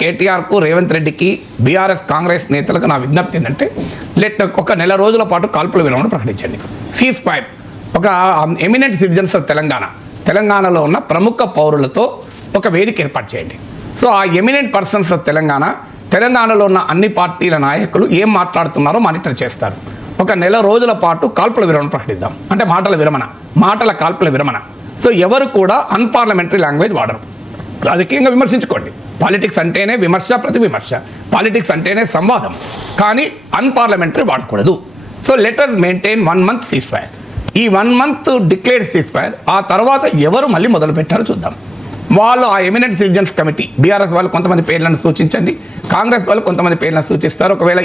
కేటీఆర్ కు రేవంత్ రెడ్డికి బీఆర్ఎస్ కాంగ్రెస్ నేతలకు నా విజ్ఞప్తి ఏంటంటే ఒక నెల రోజుల పాటు కాల్పుల విరమణ ప్రకటించండి. Ceasefire. ఒక ఎమినెంట్ సిటిజన్స్ ఆఫ్ తెలంగాణలో ఉన్న ప్రముఖ పౌరులతో ఒక వేదిక ఏర్పాటు చేయండి. సో ఆ ఎమినెంట్ పర్సన్స్ ఆఫ్ తెలంగాణలో ఉన్న అన్ని పార్టీల నాయకులు ఏం మాట్లాడుతున్నారో మానిటర్ చేస్తారు. ఒక నెల రోజుల పాటు కాల్పుల విరమణ ప్రకటిద్దాం. అంటే మాటల కాల్పుల విరమణ. సో ఎవరు కూడా అన్పార్లమెంటరీ లాంగ్వేజ్ వాడరు. రాజకీయంగా విమర్శించుకోండి. పాలిటిక్స్ అంటేనే విమర్శ, ప్రతి విమర్శ. పాలిటిక్స్ అంటేనే సంవాదం, కానీ అన్పార్లమెంటరీ వాడకూడదు. So let us maintain 1 month cease fire. ఈ 1 month డిక్లేర్డ్ సీజ్ ఫైర్. ఆ తర్వాత ఎవరు మళ్ళీ మొదలు పెట్టారో చూద్దాం. వాళ్ళు ఆ ఎమినెంట్ సిటిజన్స్ కమిటీ, బీఆర్ఎస్ వాళ్ళు కొంతమంది పేర్లను సూచించండి, కాంగ్రెస్ వాళ్ళు కొంతమంది పేర్లను సూచిస్తారు. ఒకవేళ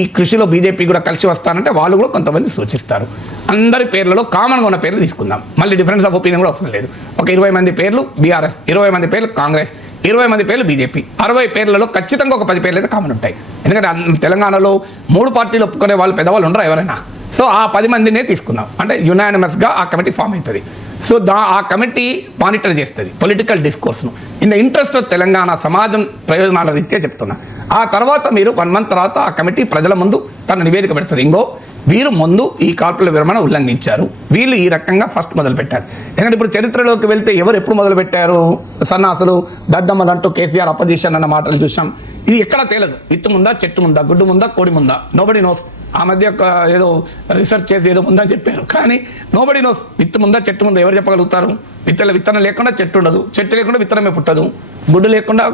ఈ కృషిలో బీజేపీ కూడా కలిసి వస్తానంటే వాళ్ళు కూడా కొంతమంది సూచిస్తారు. అందరి పేర్లలో కామన్గా ఉన్న పేర్లు తీసుకుందాం. మళ్ళీ డిఫరెన్స్ ఆఫ్ ఒపీనియన్ కూడా అవసరం లేదు. ఒక 20 మంది పేర్లు బీఆర్ఎస్, 20 మంది పేర్లు కాంగ్రెస్, 20 మంది పేర్లు బీజేపీ. 60 పేర్లలో ఖచ్చితంగా ఒక 10 పేర్లు అయితే కామన్ ఉంటాయి. ఎందుకంటే తెలంగాణలో 3 పార్టీలు ఒప్పుకునే వాళ్ళు పెద్దవాళ్ళు ఉండరు ఎవరైనా. సో ఆ 10 మందినే తీసుకుందాం. అంటే యునానిమస్గా ఆ కమిటీ ఫామ్ అవుతుంది. సో ఆ కమిటీ మానిటర్ చేస్తుంది పొలిటికల్ డిస్కోర్స్ను. In the interest of Telangana సమాజం ప్రయోజనాల రీత్యా చెప్తున్నా. ఆ తర్వాత మీరు 1 month తర్వాత ఆ కమిటీ ప్రజల ముందు తన నివేదిక పెడుతుంది. వీరు ముందు ఈ కాల్పుల విరమణ ఉల్లంఘించారు, వీళ్ళు ఈ రకంగా ఫస్ట్ మొదలు పెట్టారు. ఎందుకంటే ఇప్పుడు చరిత్రలోకి వెళ్తే ఎవరు ఎప్పుడు మొదలు పెట్టారు? సన్నాసులు, దద్దమ్మలంటూ కేసీఆర్ అపోజిషన్ అన్న మాటలు చూసాం. ఇది ఎక్కడ తేలదు. విత్తు ముందా, చెట్టు ముందా, గుడ్డు ముందా, కోడి ముందా, నోబడి నోస్. ఆ మధ్య ఏదో రీసెర్చ్ చేసి ఏదో ముందని చెప్పారు, కానీ నోబడి నోస్. విత్తు ముందా, చెట్టు ముందా ఎవరు చెప్పగలుగుతారు? విత్తనం లేకుండా చెట్టు ఉండదు, చెట్టు లేకుండా విత్తనమే పుట్టదు, గుడ్డు లేకుండా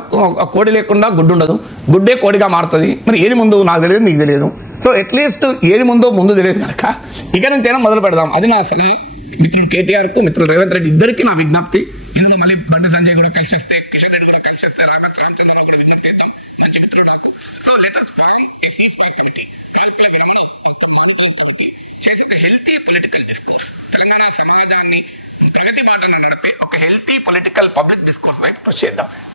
కోడి లేకుండా గుడ్డు ఉండదు, గుడ్డే కోడిగా మారుతుంది. మరి ఏది ముందు నాకు తెలియదు, మీకు తెలియదు. సో అట్లీస్ట్ ఏది ముందో ముందు తెలియదు కనుక ఇక నుంచైనా మొదలు పెడదాం. అది నా అసలు మిత్రుడు కేటీఆర్కు, మిత్రుడు రేవంత్ రెడ్డి ఇద్దరికి నా విజ్ఞప్తి. ఇందులో మళ్ళీ బండి సంజయ్ కూడా కలిసి వస్తే, కిషన్ రెడ్డి కూడా కలిసి వస్తే, రామచంద్రరావు కూడా విజ్ఞప్తి చేద్దాం. మంచి మిత్రుడు నాకు. So let us form a cease fire committee, కాల్పుల విరమణ కమిటీ చేసి ఒక హెల్తీ పొలిటికల్ డిస్కోర్స్, తెలంగాణ సమాజాన్ని ప్రగతి బాటన నడిపే ఒక హెల్తీ పొలిటికల్ పబ్లిక్ డిస్కోర్స్ వైపు చేద్దాం.